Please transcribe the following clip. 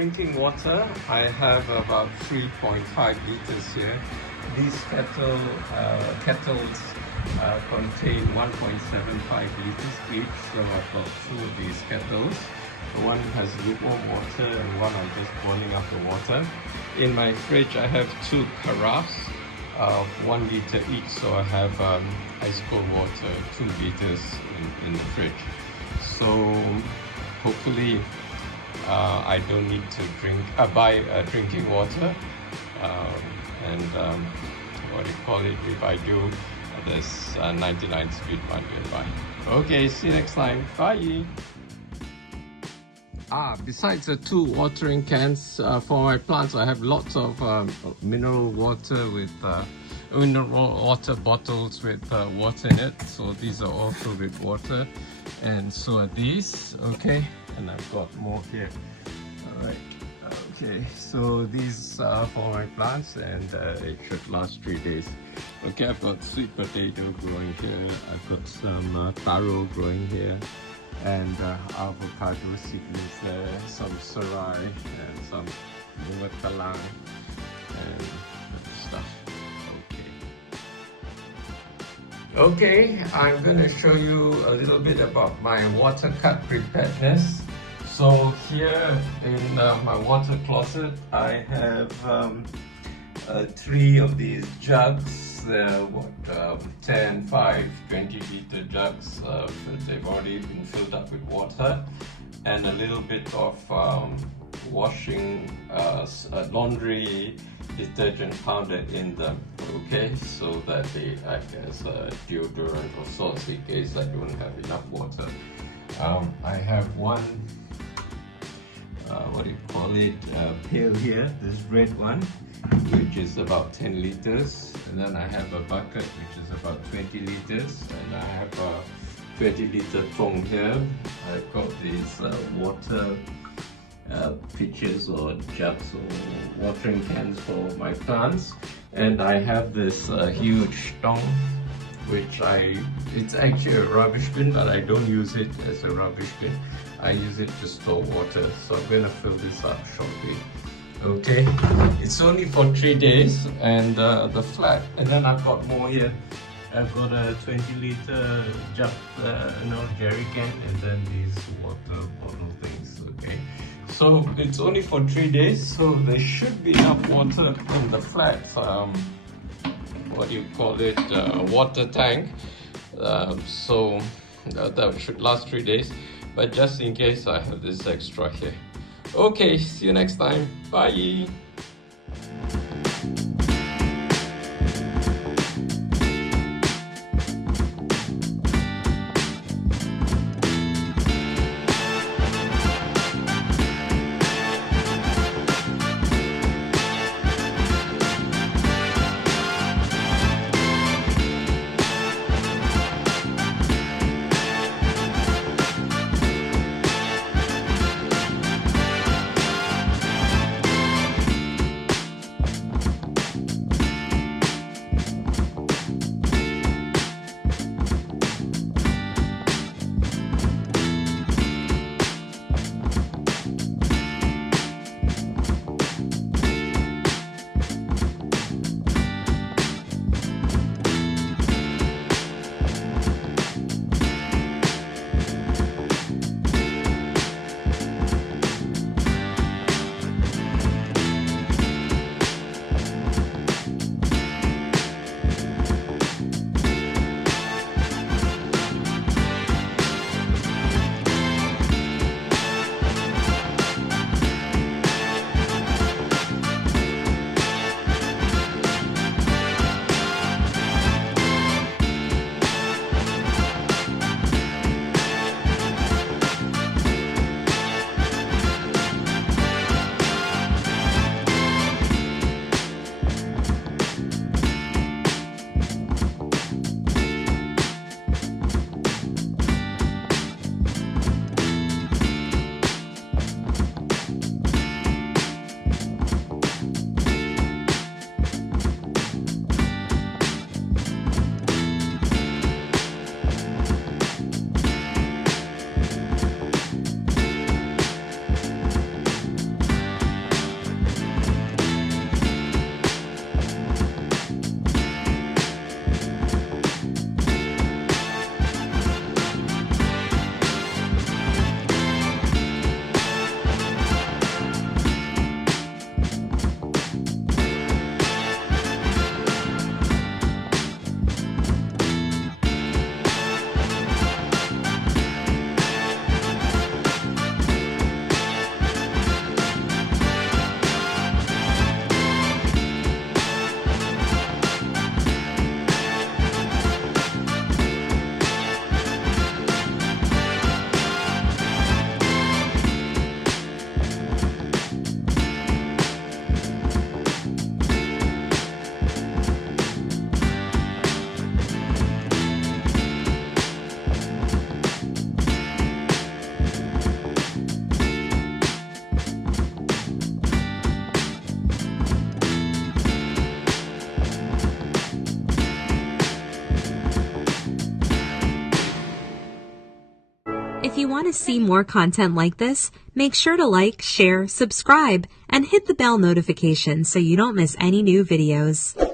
drinking water, I have about 3.5 liters here. These kettles contain 1.75 liters each, so I've got two of these kettles. One has lukewarm water and one I'm just boiling up the water. In my fridge I have two carafes of 1 liter each, so I have ice cold water, 2 liters in the fridge. So hopefully I don't need to buy drinking water, and what do you call it, if I do, there's 99 speed one nearby. Okay, see you next time, bye. Besides the 2 watering cans for my plants, I have lots of mineral water with mineral water bottles with water in it. So these are all filled with water, and so are these. Okay, and I've got more here. All right. Okay, so these are for my plants, and it should last 3 days. Okay, I've got sweet potato growing here. I've got some taro growing here, and avocado seedlings there, some serai, and some bunga telang and stuff. Okay, I'm going to show you a little bit about my water cut preparedness. So here in my water closet, I have 3 of these jugs. They're 10, 5, 20 liter jugs. They've already been filled up with water, and a little bit of washing laundry detergent powder in them, okay, so that they act as a deodorant or sauce in case I don't have enough water. I have one what do you call it, pail here, this red one, which is about 10 liters, and then I have a bucket which is about 20 liters, and I have a 20 liter thong here. I've got these water pitchers or jugs or watering cans for my plants, and I have this huge tong, which it's actually a rubbish bin, but I don't use it as a rubbish bin. I use it to store water, so I'm going to fill this up shortly. Okay, it's only for 3 days, and the flat, and then I've got more here. I've got a 20 liter jug, jerry can, and then these water bottle things. Okay, so it's only for 3 days, so there should be enough water in the flat. What do you call it? Water tank. So that should last 3 days. But just in case, I have this extra here. Okay, see you next time. Bye. to see more content like this, make sure to like, share, subscribe, and hit the bell notification so you don't miss any new videos.